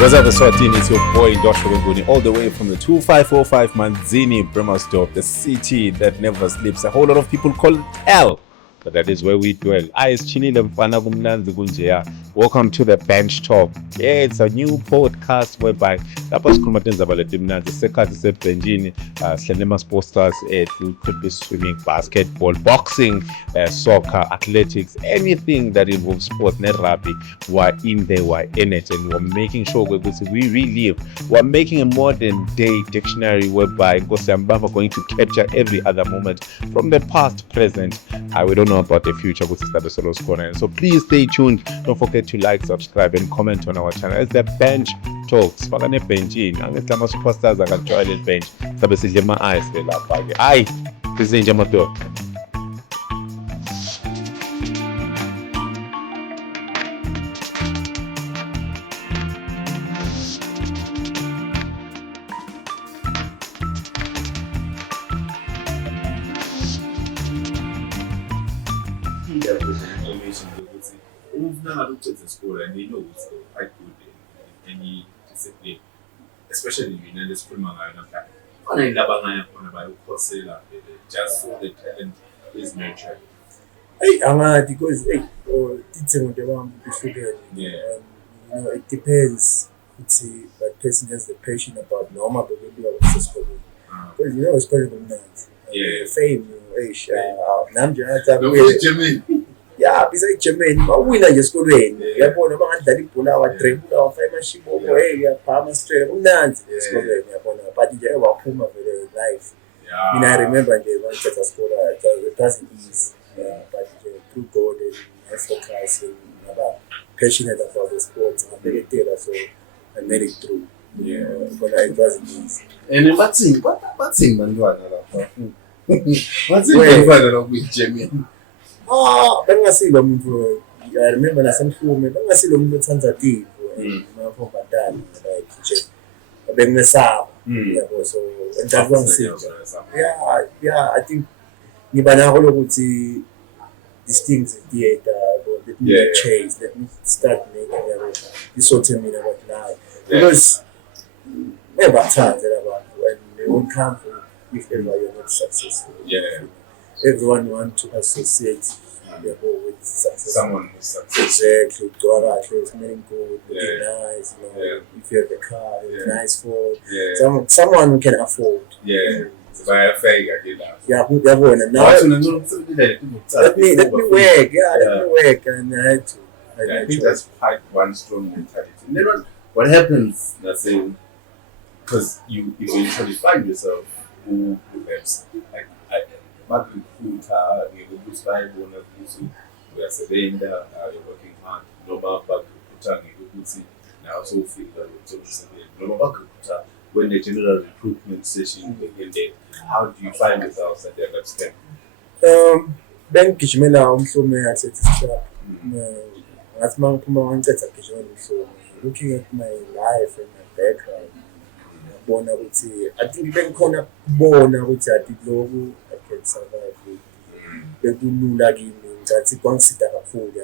What's up, Eswatini? It's your boy Joshua Benguni, all the way from the 2545 Manzini, Bremersdorp, the city that never sleeps. A whole lot of people call it hell, but that is where we dwell. Welcome to the Bench Talk. Yeah, it's a new podcast whereby lapha sikhuluma indaba letimnandi sesikhathi sebenjini sihlele sports stars ethu, could be swimming, basketball, boxing, soccer, athletics, anything that involves sport, rugby, we're in there, we're in it, and we're making sure we relive. We're making a modern day dictionary whereby we're going to capture every other moment from the past, present. We don't know about the future, which is the Solos Corner. So please stay tuned. Don't forget to like, subscribe, and comment on our channel. It's the Bench Talks. Fakane benchini. Angithi ama superstars akajoyina le bench. Sabe sidle ama ice ke lapha ke. Hayi, sizinje amadoda. School and they know it's quite good in any discipline, especially in the school just so the talent is nurtured. Because it depends. It's that person has the passion about normal baby of school. Because it's calling them nice. Fame, yeah, besides German, winner just go in. You have one about that pull our drink, our famous ship over here, Palmer Straight, Nance, but you have a Puma for the life. I remember they wanted to score it doesn't ease, but through God and focus and about passionate about the sports and meditator, so I made it through. But it wasn't easy. And what's in man? What's in with German? Bengasilo umuntu I remember nasemhlume bengasilo umuntu othanza TV mafo badala like bengesaba yabo so and that one thing yeah I think ngiba nakho lokuthi these things in theater let me change, let me start making this sort of mean about life because never times about when they won't come if ever you're not successful. Everyone wants to associate with success. Someone who's successful. Exactly. It's meaning good, looking nice, if you have a car, nice phone. Someone who can afford. So by a fake, I did that. Now let me work. Let me work, and I had to. I think that's quite one strong mentality. And then what happens? That's saying, because you eventually find yourself who helps. Recruiter, we are surrender, you're working hard, no now so feel when the general recruitment session ended, how do you find yourself at that extent? Ben Kishmela umhlume at trap. As man come looking at my life and my background, I think Ben Kona born which I did logo. Can survive with the good lagi that's consider a food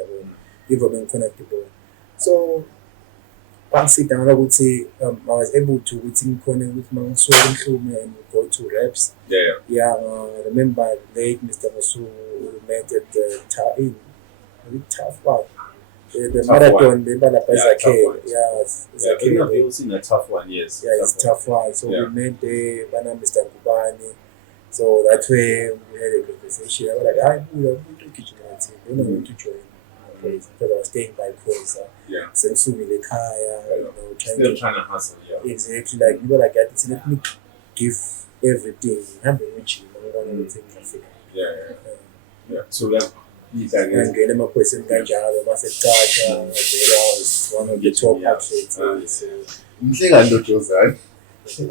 even when connectable. So I would say I was able to connect with my soul and go to reps. I remember late Mr. Masu met at the tough one. The marathon, the Balapazake. We've seen a tough one, yes. It's a tough one. So we met the Mr. Kubani. So that's where we had a conversation. I was like, I want to kitchen to join because I was staying by close. Sensumi the car, trying to hustle. Exactly. Like you like that. Let me give everything. I'm reaching one of the things. So that and get my person Ganja, was one of the top athletes.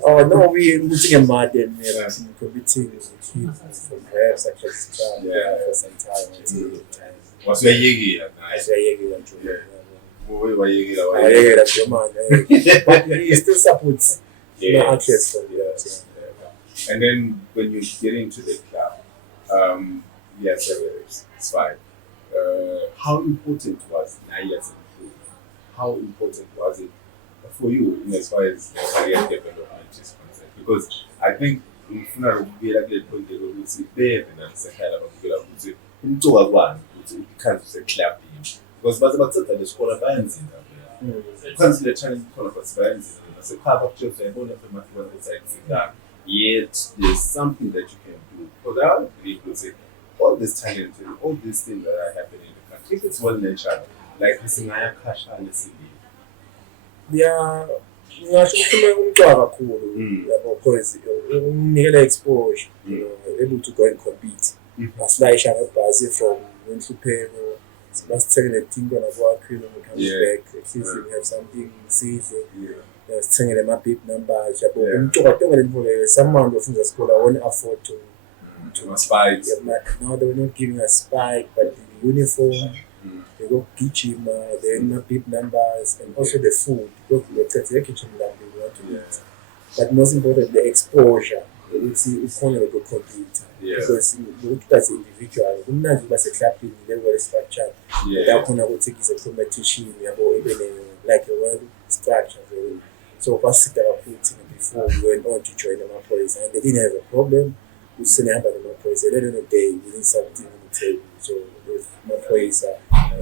Oh no, we looking at Martin competing from here such as for some time. Was where Yegi? But he still supports athletes for the And then when you get into the club, yes, it's fine. How important was 9 years in the How important was it for you, as far as career development is concerned? Because I think ngifuna ukubuyela kule point lokuthi beve nasekhaya ababukela ukuthi umculo wakwani ukuthi ikhansi seclubini because baze baceda lesikole bayanzima phela ikhansi le challenge khona but bayanzima nasekhaya bakutshela uyabona emathubeni ukuthi ayizingani yet there's something that you can do because I believe ukuthi all this talent and all these things that are happening in the country if it's well natured like singaya khashana sibili ngingasho ukuthi umcwa kakhulu yabo because unikela exposure able to go and compete asilayisha ngebhasi from Nhlupheko basithengele tinto nakwakho when we come back at least we have something size sithengele ama-big numbers yabo umcwa tongele mvule some amount of things school I won't afford to spikes no they were not giving us spike but the uniform they go kitchen, then big numbers, and also the food. Because the kitchen that we want to eat. But most important, the exposure. It's only a good computer. Because you look as an individual, you know, you must accept it, they're very structured. That kind of thing is a competition, or even like a well structured. So, basically, I put in before we went on to join the employees, and they didn't have a problem. We still have the employees. At the end of the day, we need something on the table. So, with employees, we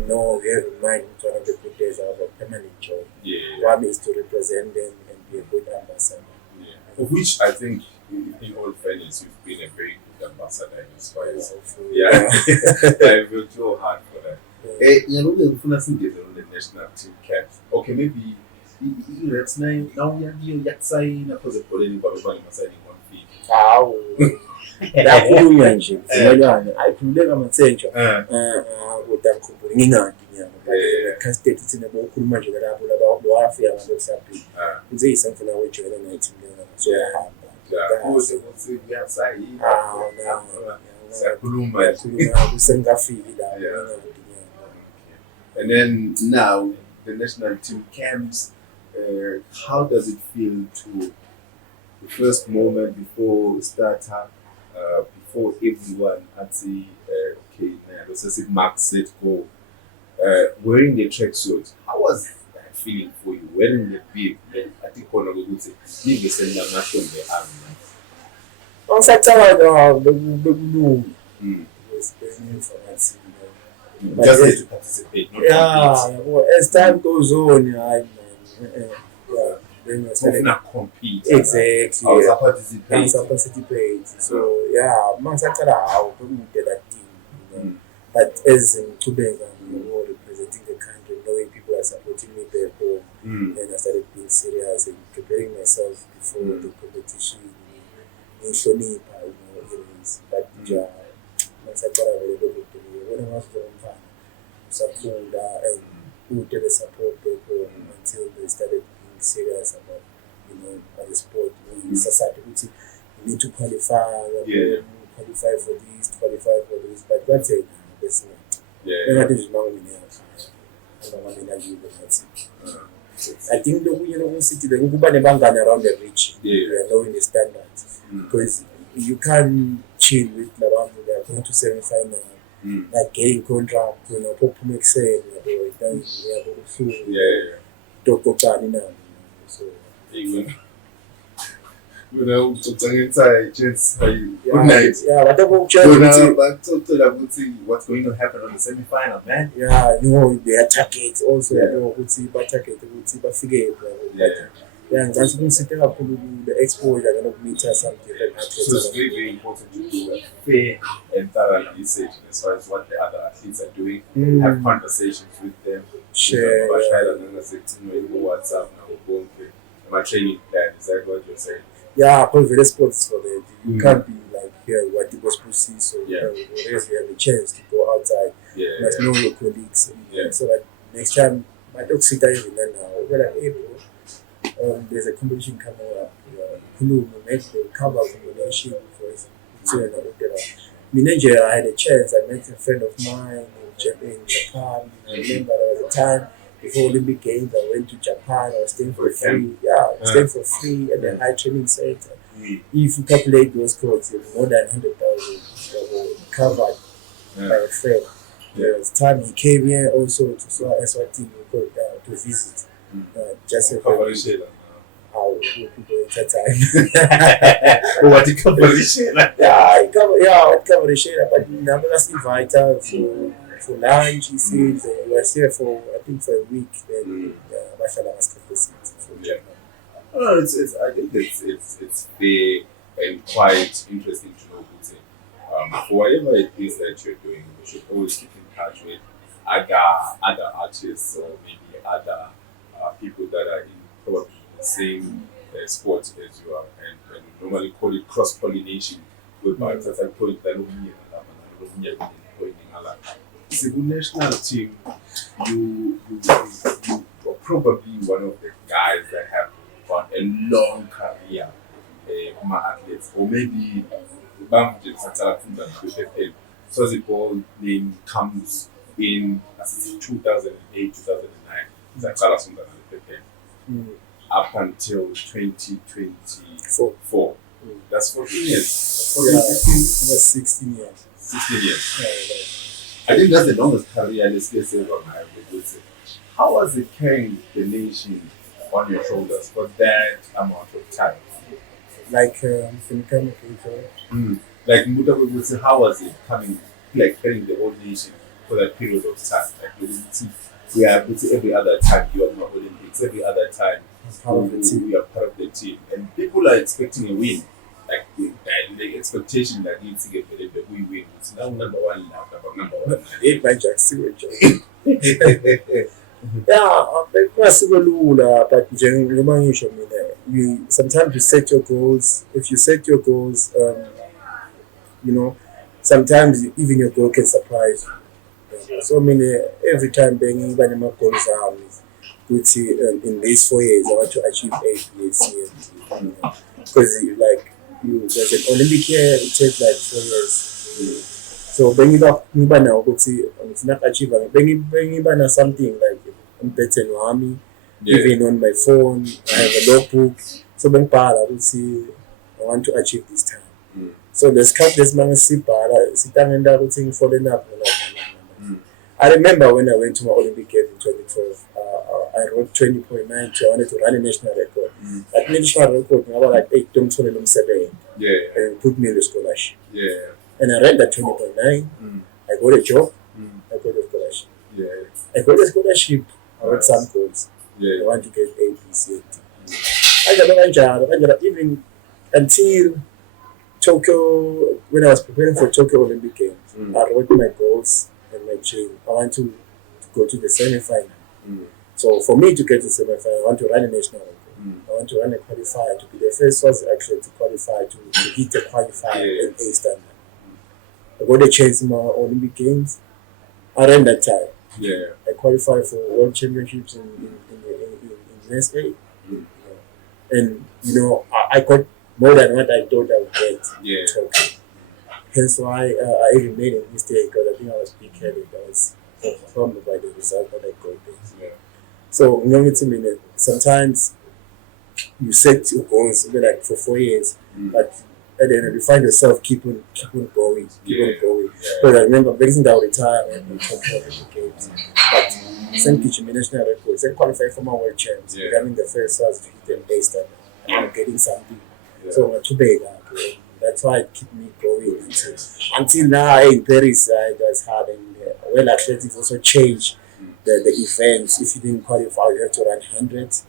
have in mind which one of the good days of a permanent job. One is to represent them and be a good ambassador. Of which I think, in all fairness, you've been a very good ambassador in this fight. I will try hard for that. You know, the national team camps. Okay, maybe let's now we are signing because the polling was signing 1 fee. Ndakhulunywa nje zimelwane ayikhululeka amathenjwa kodwa ngikhumbula ngingadi nyama candidate thina bokhuluma nje lapho laba wafika abantu esaphila uze isemfuna wejoyela night mina so yahamba kuze ukuthi kuyasayina sakhuluma kusengafiki la ngingadi nyama. And then now the national team camps how does it feel to the first moment before startup before everyone at the okay, let's say Max said go wearing the tracksuit. How was that feeling for you? Wearing the bib, I think one of the good things. Leave the sender not on the arm. Just to participate, not compete. As time goes on, then you not compete. Exactly. I was participate. So once I how we did that team, but as in Quebec, representing the country, knowing people are supporting me back home, then I started being serious and preparing myself before the competition. In Shonipa, but once I got available to me, when I was from support and who did the support back home until they started serious about at the sport. We society you need to qualify, qualify for this, qualify for this. But that's it. That's not. That is not in I think the city the around the reach. They are knowing the standards because you can't chill with Labango. They are going to semi-final. Like getting contract, Pope makes sense. So even inside just good night. Whatever what's going to happen on the semi-final, man. They attack it also. Attack it. And that's going to the exposure and meet us something. So it's very, very important to do a fair and thorough research as far as what the other athletes are doing. Have conversations with them. Share. WhatsApp now. My training plan, is that what you're saying? Because the sports for that. You can't be like here what the gospel sees. So whereas you have a chance to go outside, you must know your colleagues. So that next time my dog sit down even now, we're like, hey bro, there's a competition coming up. We make the cover combination for Nigeria. I had a chance. I met a friend of mine in Japan. I remember there was a time before Olympic Games, I went to Japan. I was staying for free. Staying for free at the high training center. If you calculate those costs, it's more than 100,000 covered by a friend. There was time he came here also to Eswatini to visit. just a Coverage. how people at time. What the coverage? What coverage, but never last invite her for lunch. He said he was here for I think for a week. Then Mashallah was Yeah. Oh, I think it's fair and quite interesting to know. For whatever it is that you're doing, you should always keep in touch with other artists or maybe other people that are in probably the same sport as you are, and we normally call it cross pollination. Whereby that's a point that the national team, you are probably one of the guys that have got a long career athletes, or maybe so the ball name comes in 2008, 2009, up until 2024. That's 14 years. 14, 15, almost 16 years. 16 years. Yeah, I think that's the longest career let's say on my How was it carrying the nation on your shoulders for that amount of time? like can you come with Like Muta would say, how was it coming, like carrying the whole nation for that period of time? Like we didn't see, we are every other time you are not Olympics, every other time part of the team? we are part of the team, and people are expecting a win. Like the expectation that needs to get the we win. It's now number one. Eight by Jack Stewart. Yeah, kulula, but njengoba ngisho mina, you sometimes you set your goals. If you set your goals, you know, sometimes even your goal can surprise you. So many every time being even my goals are with in these 4 years I want to achieve A, B, C, and D. Because like there's an Olympic year, it takes like 4 years. So bengiba na ukuthi ngifuna achieve bengiba something like umphethe wami, even on my phone I have a logbook, so bengibhala ukuthi I want to achieve this time. So lesikhathi lesimanje sibhala sitangenda ukuthi ngifole up. I remember when I went to my Olympic Games in 2012, I wrote 20.92. I wanted to run a national record. That national record, I was like 8, don't turn them 7. Yeah. And put me in the scholarship. Yeah. And I read that 20.9. I got a job. I got a scholarship. Yeah. I got a scholarship. I wrote some goals. Yeah. I want to get A, B, C, and D. I got even until Tokyo, when I was preparing for Tokyo Olympic Games, I wrote my goals and my dream. I want to go to the semi-final. So for me to get to the semi-final, I want to run a national record. I want to run a qualifier, to be the first one actually to qualify, to hit the qualifier in A standard. I got a chance in my Olympic Games. I ran that time. Yeah. I qualified for World Championships in USA. And, I got more than what I thought I would get. Yeah. Hence why I even made a mistake, because I think I was big-headed. I was overwhelmed by the result that I got there. Yeah. So, sometimes you set your goals like for 4 years, but at the end you find yourself keep on going. Yeah. But I remember basically I would retire and control the games. But same teaching me national records and qualify for my world champs. Yeah. Becoming the first was to hit them based on getting something. Yeah. So too big. That's why it kept me going until now in Paris. It was hard, and athletics also changed the events. If you didn't qualify, you have to run 100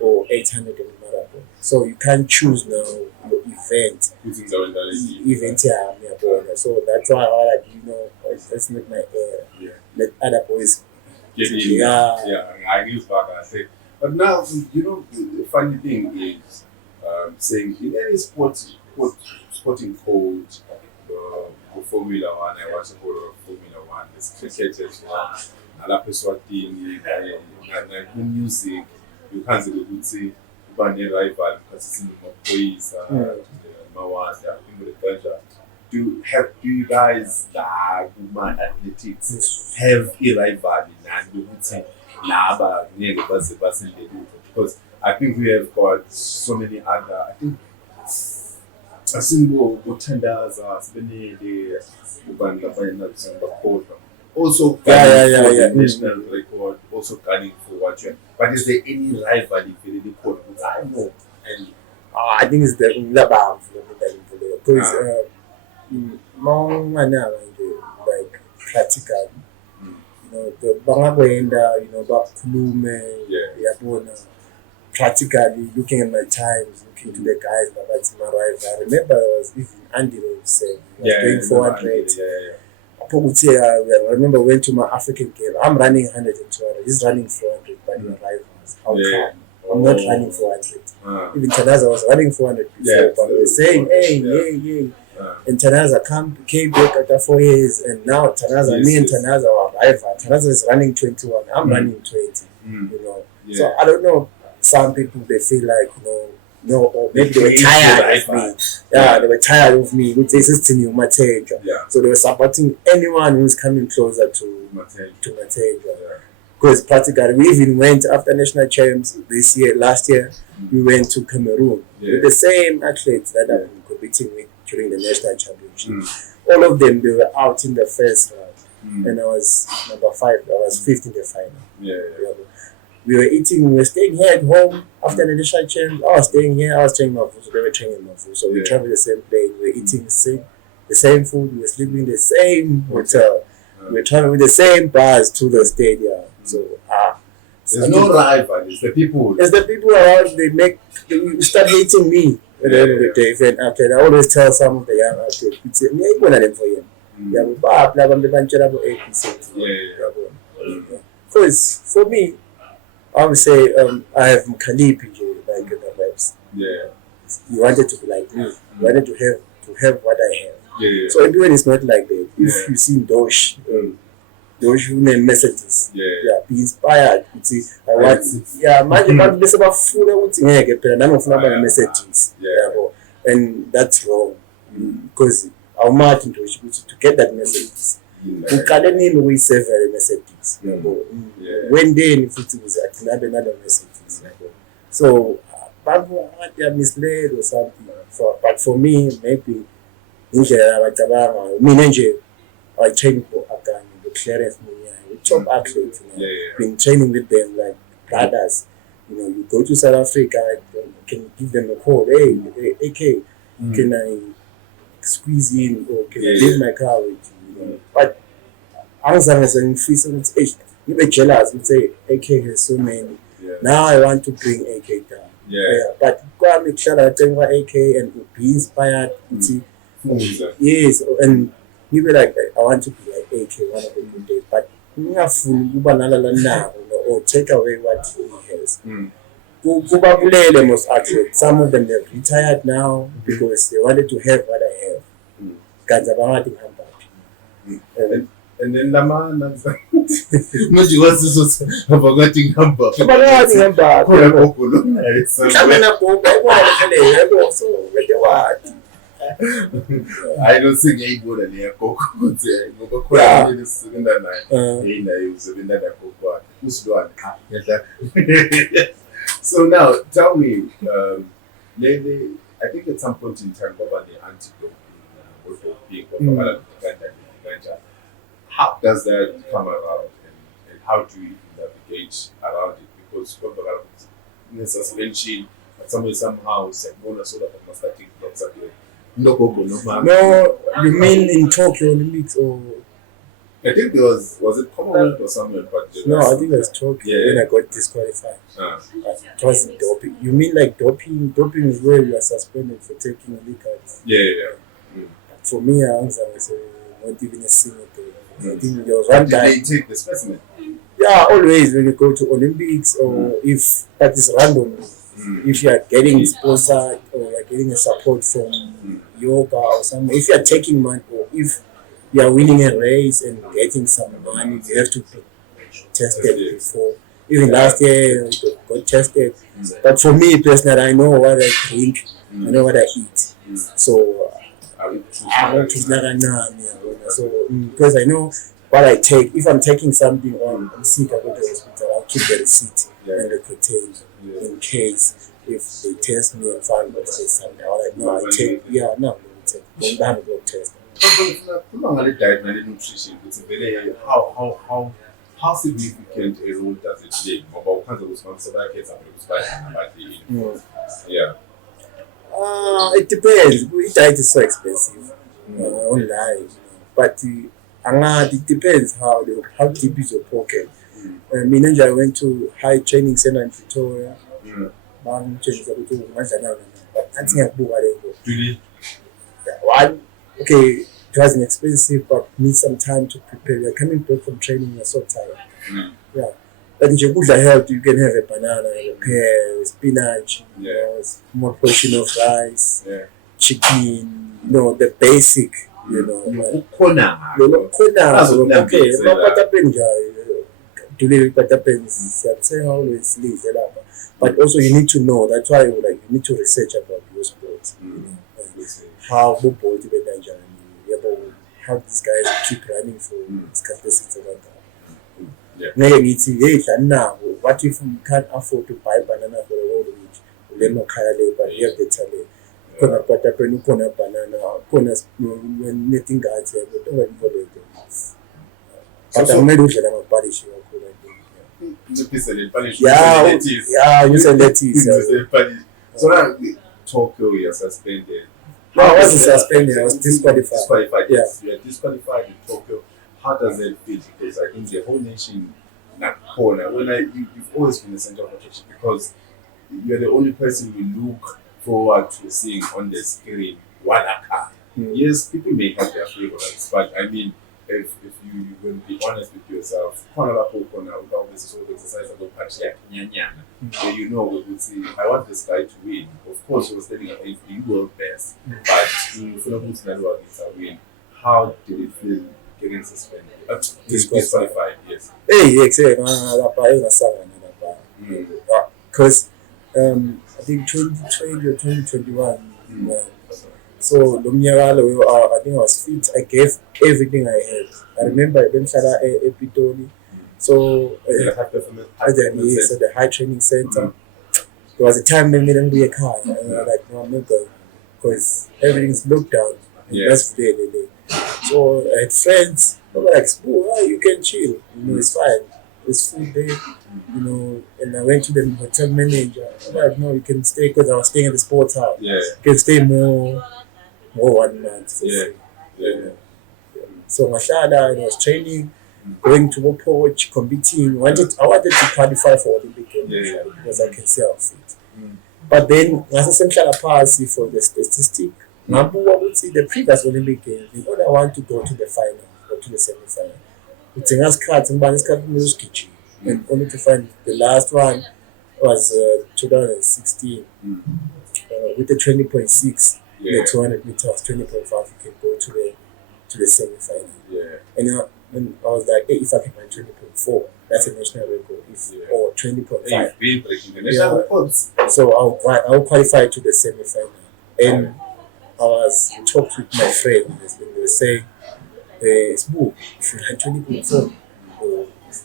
or 800 in the marathon. So you can't choose now your event. So that's why I let's make my let other boys. I give back and I say, but now the funny thing is saying in any sporting coach for Formula One, I watch a whole of Formula One, there's cricketers, music, you can't say you ban a rival because it's in the place, do you guys my athletics have a rival because I think we have got so many other, I think I've seen more tenders also national record, also gunning for what you but is there any rivalry really called I know and I think it's the labam because like practical, the bangakwenda, bakhulume, yabona, practically looking at my times, looking to the guys, but my rival. I remember I was even Andy was doing 400. I remember went to my African game. I'm running 100 and 200. He's running 400, but my rivals. How come? I'm not running 400. Even Tanaza was running 400 before, but we were saying, hey. And Tanaza came back after 4 years, and now Tanaza, me and Tanaza are rival. Tanaza is running 21. I'm running 20. So I don't know. Some people they feel like or maybe they were tired of me. They were tired of me. Which is new Mateja. So they were supporting anyone who's coming closer to Mateja. Because practically we even went after national champs last year, we went to Cameroon with the same athletes that I've been competing with during the national championship. All of them, they were out in the first round, and I was number 5. I was 5th in the final. We were eating, we were staying here at home after the national champs. I was staying here, I was training my food, so they were training my food. So we traveled the same plane, we were eating the same food, we were sleeping in the same hotel. We were traveling with the same bus to the stadium. So there's no rival, it's the people. It's the people around, they start hating me at the end of the day. Even after I always tell some of the young athletes, I'm going to for you. Because for me, I would say I have Mkhalipi like the reps. You wanted to be like me. You wanted to have what I have. So everyone is not like that. If you see Dosh who name messages, be inspired. See, I want, imagine about this about food. I would say, but none of number messages. And that's wrong because our martin to get that messages. We can't even save very messages. When they if it was another messages. So, they are misled or something. But for me, maybe I train for Afghan, with Clarence Munyai, with top athletes. Been training with them like brothers. You go to South Africa, can give them a call. Hey, AK, can I squeeze in or can I leave my car with you? But as long as I'm free, you be jealous. You say AK has so many. Now I want to bring AK down. But go and make sure that I AK and be inspired. Yes, and you be like, I want to be like AK one of the good days. But you have now or take away what he has. Most athletes, some of them have retired now because they wanted to have what I have. And then the man, what you want to forgetting number. I don't think I go to the So now, tell me, lately, I think at some point in time, the antidote how does that come around and how do you navigate around it? Because suspension, but somehow, starting from something. No, you mean in Tokyo Olympics or? I think there was it Commonwealth or somewhere? But no, I think it was Tokyo when I got disqualified. It wasn't doping. You mean like doping? Doping is where you are suspended for taking liquors. For me, I was not even a single thing. I think there was one guy. Did they take the specimen? Yeah, always when you go to Olympics or if that is random. If you are getting sponsored or you are getting a support from yoga or something, if you are taking money or if you are winning a race and getting some money, you have to be tested before. Even last year, I got tested. But for me personally, I know what I drink, I know what I eat. So, because I know what I take. If I'm taking something on, I'm sick, I go to the hospital, I'll keep the receipt and the container in case if they test me and find out there's something. I take. Don't have a blood test. How how significant a role does it play? About kinds of responsibilities yeah. It depends. Diet is so expensive online, but it depends how deep is your pocket. I went to high training center in Pretoria. But I think one, okay, it wasn't expensive, but need some time to prepare. You're coming back from training, you're so tired. Yeah. But in Jaguda health, you can have a banana, a pear, spinach, small portion of rice, chicken, the basic, but also you need to know. That's why you need to research about your sports. How how these guys keep running for this capacity. Now, what if you can't afford to buy banana for the whole week? But you have the talent. Banana, when nothing guys here, but don't worry for it. But I'm not sure I'm a parish. You said lettuce. So now Tokyo, you're suspended. I wasn't suspended, I was disqualified. Yes, you are disqualified in Tokyo. How does that feel? Because I think the whole nation, corner. You've always been the center of attention because you're the only person we look forward to seeing on the screen. Yes, people may have their favorites, but I mean, if you will be honest with yourself, exercise you know, we would say, I want this guy to win. Of course, he was telling us if you were best, but win. How did it feel getting suspended? Disqualified, yes. Because I think 2020 or 2021. So I think I was fit. I gave everything I had. I remember I went to Epitoli. So at the high training center. There was a time when I didn't be a car. And I was like, no, I'm not going. Because everything's locked down. So I had friends. They were like, oh, you can chill. It's fine. There's food there. And I went to the hotel manager. I was like, no, you can stay because I was staying at the sports house. You can stay more 1 month. So Mashada, I was training, going to approach, competing. I wanted to qualify for Olympic Games because I can see how fit. But then, as a central policy for the statistic, the previous Olympic Games, in order I want to go to the final or to the semi-final, and only to find the last one was 2016 with the 20.6. The 200 meters, 20.5, you can go to the semi-final. And I was like, hey, if I can find 20.4, that's a national record. Or 20.5. So I'll qualify to the semi-final. And I was talked with my friend, and they were saying, if you had 20.4,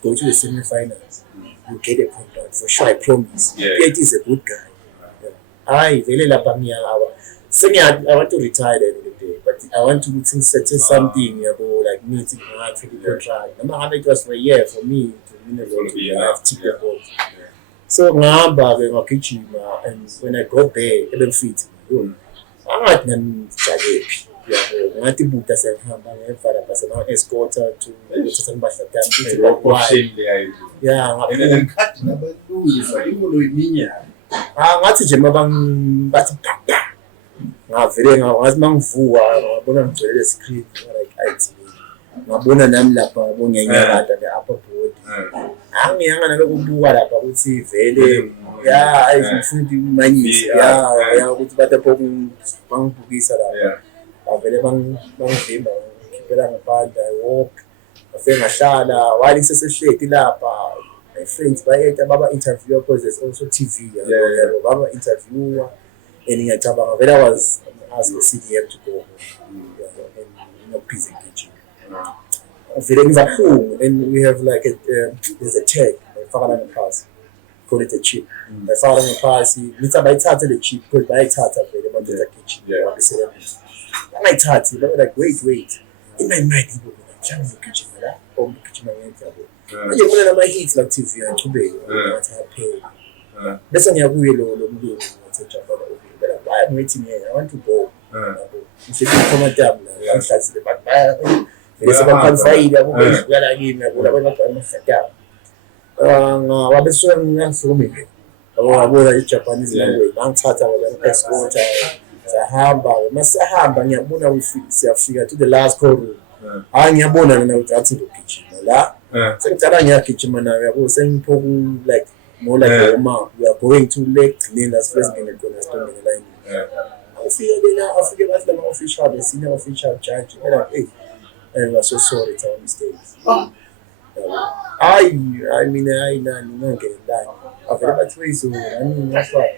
go to the semi-finals, you get a contract. For sure, I promise. Piet is a good guy. I want to retire at the end of the day, but I want to set something like meeting for the contract. No matter it was for a year for me to win a lot, have ticket balls. So and when I got there, I don't fit. I'm not ngathi buta sengihamba ngevara base na escorter to uthatha impahla ngathi nje bathi ngavele ngazi mangivuka ngabona ngigcwele le screen like ngabona nami lapha bongenyakada the upper body angiyanga naloku buka lapha ukuthi vele ayifuna imanyisi ukuthi batapho bangibukisa lapha avele bangivimba ngipela ngaphandle I walk afike ngahlala while ngisesehleti lapha my friends bayeta baba interview because there's also TV baba interviewer and ngiyacabanga vele I was asked the CDM to go and busy kitchen vele ngizaphuma and we have like there's a tag bayifaka la ngaphasi call it a chip bayifaka la ngaphasi nithi bayithathe le chip because bayithatha vele bantu kitchen wabisela I like, wait. In my mind, I'm kitchen. bomb ukugijima ngejabo manje kubona nama-hits la TV angachubeki ngathi apheli bese ngiyakuye lo mlungu ngathi ejabula phela why I'm waiting here I want to go ngisekhona tabu la ngihlathile but bese bakhonfayile abukela kimi yabo abantu abamhlatayo wabesuka ngiyangifumile wabona i-Japanese language bangithatha ngaba-exporter sahamba masahamba ngiyabona siyafika to the last call room hayi ngiyabona mina ukuthi athi ngigijima la sengicala ngiyagijima nayo yabo sengiphoku like more like uma we are going to lake gcineni la sifike singene khona sitongene line afike lena afike bathi lama-official besine official judge ela hey we are so sorry it's our mistakes I mean nani ngongena ndani avele bathi wayizona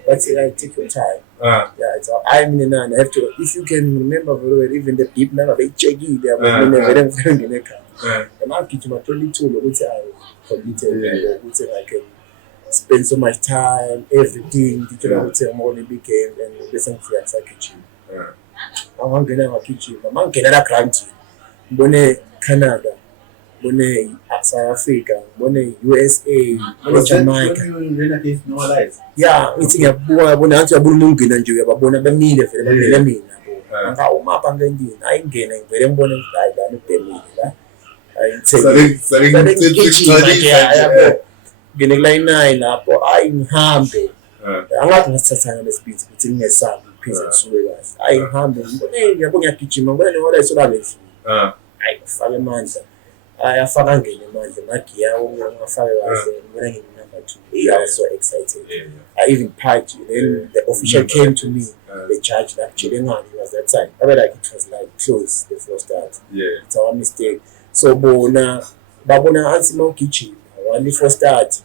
but I take your time yeah it's I mean nani I have to if you can remember very well even the deep nanga beyichekile yabo mina vele ngifike ngene ekhaya ngagijima 22 lokuthi I completed ukuthi I can spend so much time everything ngitshela ukuthi I'm on a big game and bese ngifika kusagijima angangena ngagijima mangena la grant ngibone Canada ngibone South Africa ngibone USA ngibone Jamaica yeah ithi ngiyabona ngathi uyabona ungena nje uyababona bemile vele bamile mina anga umapha ngendini ayingena ngivele ngibone hayi la nibhemile la ngene line 9 lapho ayi ngihambe angathi ngisithathana lesibhithi ukuthi ngingesabi pheze kusuke kahle ayi ngihambe ngibone ngiyabona ngiyagijima ngibone wala isolale ayi fake amandla ayafaka ngene manje magiya ungafake kahle ngibona ngine number 2 I was so excited I even parked then the official came to me the judge like Chilengani was that time I like it was like close the first start it's our mistake so babona anti mawugijima wali first start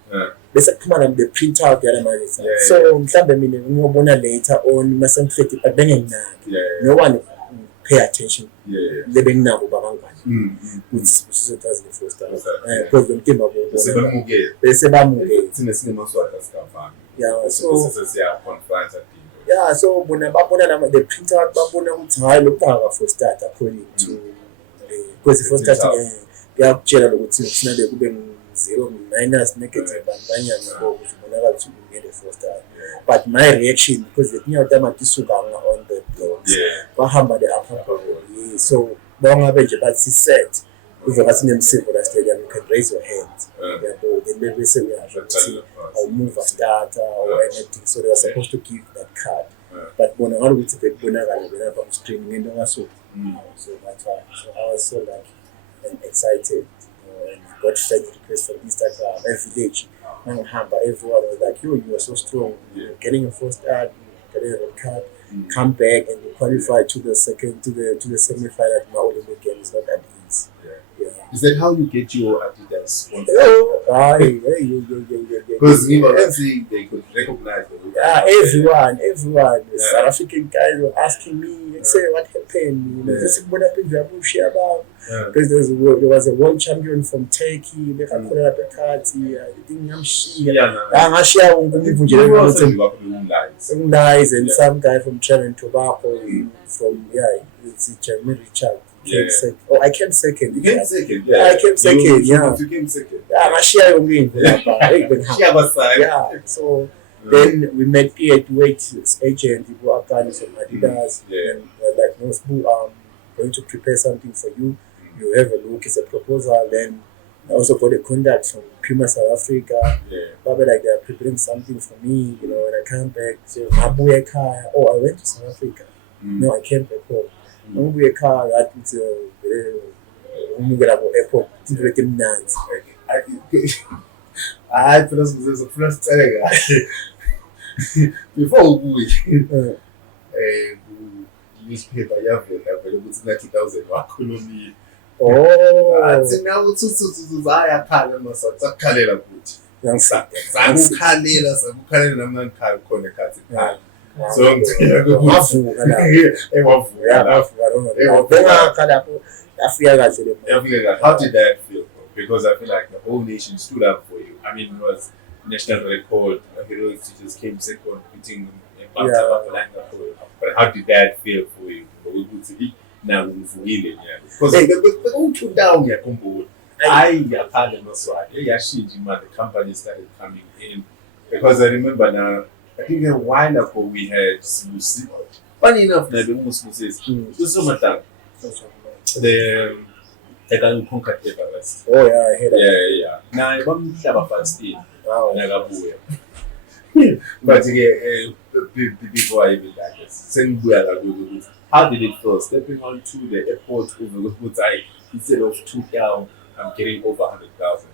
bese kuphuma na the print out yala manje so mhlambe mina ngiyobona later on mase ngifike but benginaki no one pay attention lebe nginabo babangani ukuthi sizotazi the first start because umtimba bo bese bamukele thina sinemaswati asikafani so siya confront so babona nama the print out babona ukuthi hayi lo phaka first start according to because first start ngiyakutshela ukuthi kufanele kube 0 minus negative banyana ngoba ubonakala ukuthi ungene first start but my reaction because the thing automatically on the blocks bahamba the upper level so bangabe nje bathi set uzoba sinemsivo la stadium you can raise your hands yabo then maybe say we have or move a starter or anything so they were supposed to give that card but bona ngalu ukuthi bekubonakala vela on screen ngento ngaso so that's why so I was so lucky and excited and got friend requests from Instagram every village hamba everyone was like you were so strong getting your first start getting a red card come back and you qualify to the second to the semi-final at my Olympic game is not that easy. Is that how you get your Adidas sponsor? Because they could recognize everyone South African guys were asking me say what happened because there was a world champion from Turkey bekakhola lapha ekhati ngamshiya lies and some guy from Trinidad and Tobago from it's Jeremy Richard I came second. You came second. I came second. You came second. Ngashiya yonke into so then we met here to wait agent who are from Adidas and like most going to prepare something for you. You have a look, it's a proposal. Then I also got a contact from Puma South Africa. Probably like they are preparing something for me, when I come back. So I went to South Africa. No, I came back home. I car that airport. I was the first time. Before we newspaper available in 2000 athi nawo ayakhala masatha akhalela futhi sakukhalela nami ngikhala khona ekhathi so ngavuka la how did that feel because I feel like the whole nation stood up for you. I mean it was national record heroes just came second beating but how did that feel for you? Now because they go down here, I also the company started coming in because I remember now. I think a while ago we had Susi. Funny enough, now the Musi is so much time. The guy who conquered Everest. Oh yeah, I heard that. Yeah. Now I want to have a fast speed. Wow. But before I even like this, same way I do. How did it feel stepping onto the airport with instead of 2,000, I'm getting over 100,000.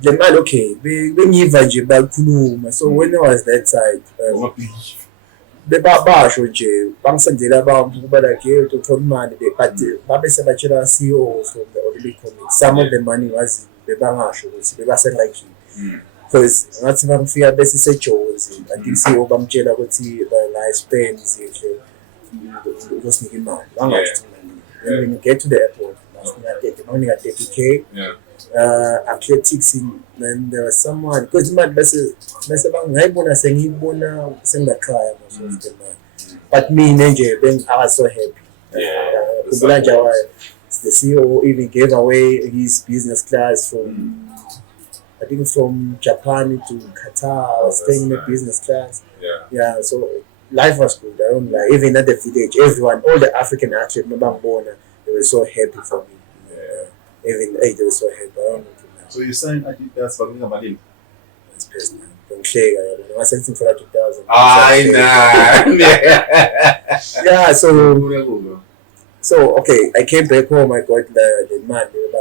The man, okay, bengiva nje bakhuluma. So when I was that side, bebabasho nje bangisendela abantu kuba like uthola imali but babe sebatshela CEO from the Olympic Committee. Some of the money was bebangasho ukuthi bebase like because ngathi bangifika bese seJozi I think CEO bamtshela ukuthi the lifespan ihle uzosinika imali bangasho when you get to the airport basinika 30k athletics and there was someone because imali bese bangayibona sengiyibona sengaqhaya most of the man but mina nje I was so happy the CEO even gave away his business class from I think from Japan to Qatar. I was staying in the business class. Yeah, so life was good. I don't lie. Even at the village, everyone, all the African athletes, they were so happy for me. Even they were so happy. I don't know. So you signed Adidas for Malin? That's personal. Don't say I was sending for that 2000. Yeah, so okay, I came back home. I got the man, they were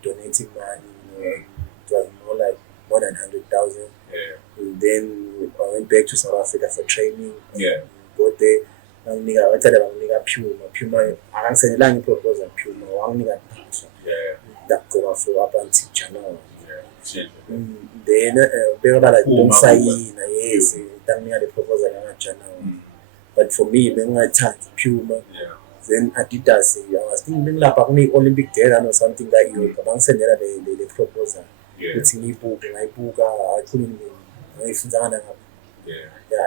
donating money. It was more than 100,000. And then I went back to South Africa for training. Got there. Puma. I answered the proposal. Puma. That go for up until January. Then they were like don't sign. Yes, tell me the proposal in January. But for me, when I touched Puma. Then Adidas, I was thinking like Olympic day or something like you. But send the proposal. It's in book and I couldn't I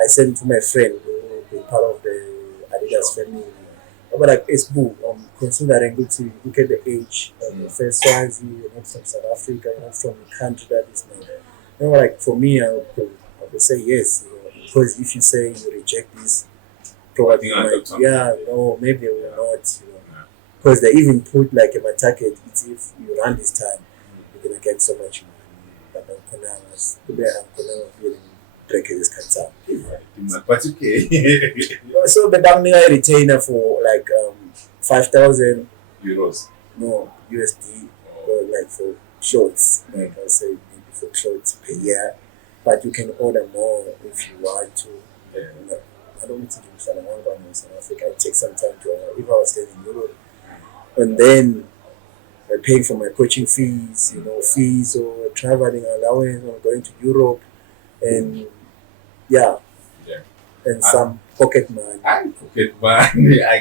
sent to my friend who be part of the Adidas family. But like it's book, considering good to look at the age. First Swazi, you're not from South Africa, you're not from a country that is not. Like for me, I would say yes, because if you say you reject this, probably maybe they will not, because they even put like a target. It's if you run this time, you're gonna get so much money. But I'm gonna break this cancer. But okay. So the bank retainer for like 5,000 euros. No, USD, or like for shorts. Like I say, maybe for shorts per year. But you can order more if you want to. I don't think in South Africa. It takes some time to if I was staying in Europe. And then I paying for my coaching fees, fees or traveling allowance or going to Europe and and some pocket money. I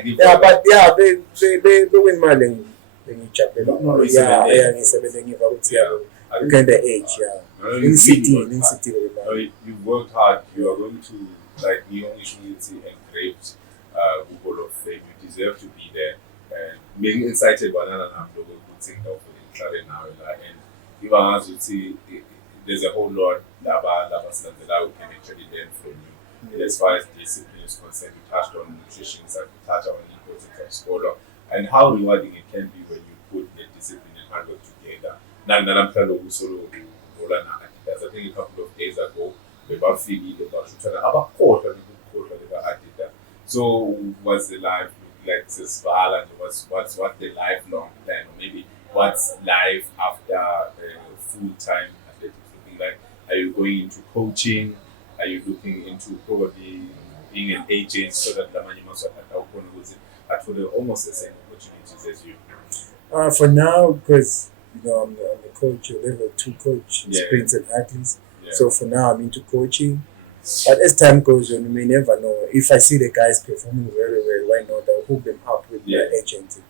give but they win money then you check it out. Kind of age, in city. You worked hard, you are going to like the only community engraved Google of Fame, you deserve to be there. And being incited by another good thing of the now and you are to see there's a whole lot that we can actually learn from you. As far as discipline is concerned, you touched on nutrition, you touched on the importance of scholar and how rewarding it can be when you put the discipline and hard work together. Now that I'm trying to solo I think a couple of days ago, about Phoebe, about quarter did that. So what's the life like this and what's the lifelong plan, or maybe what's life after full-time athletics looking like? Are you going into coaching? Are you looking into probably being an agent so that the money must have for almost the same opportunities as you? For now, because I'm the coach, level 2 coach, sprints and athletes. So for now, I'm into coaching. But as time goes on, you may never know. If I see the guys performing very well, why not? I'll hook them up with my agent.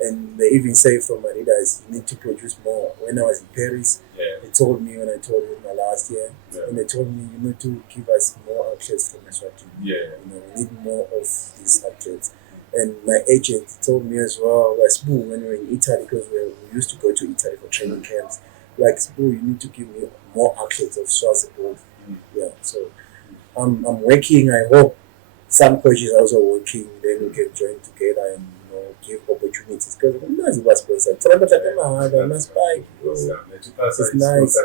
And they even say from Adidas, you need to produce more. When I was in Paris, they told me when I told them my last year, and they told me you need to give us more athletes from Eswatini. We need more of these athletes. And my agent told me as well, when we were in Italy, because we used to go to Italy for training camps. Like, bro, you need to give me more accolades of Swazi ball. Yeah, so I'm working. I hope some coaches are also working. Then we can join together and give opportunities. Because that's what sponsor. It's nice.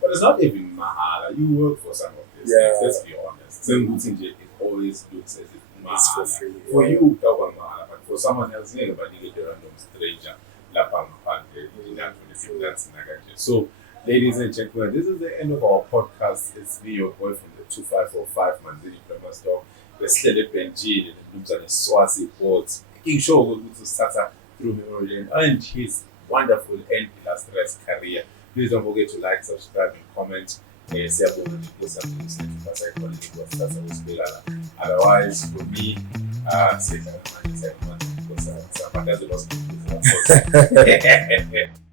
But it's not even mahala. You work for some of these things. Let's be honest. It always looks as if It's for mahala. free. For you, mahala, but for someone else, nobody get a random stranger. So, ladies and gentlemen, this is the end of our podcast. It's me, your boy from the 2545 Manzini Premier Store. We're still at Benji and looks at the Swazi boards. Making sure we'll go to Sata through Memory Lane and his wonderful and illustrious career. Please don't forget to like, subscribe, and comment. Otherwise, for me, say that I'm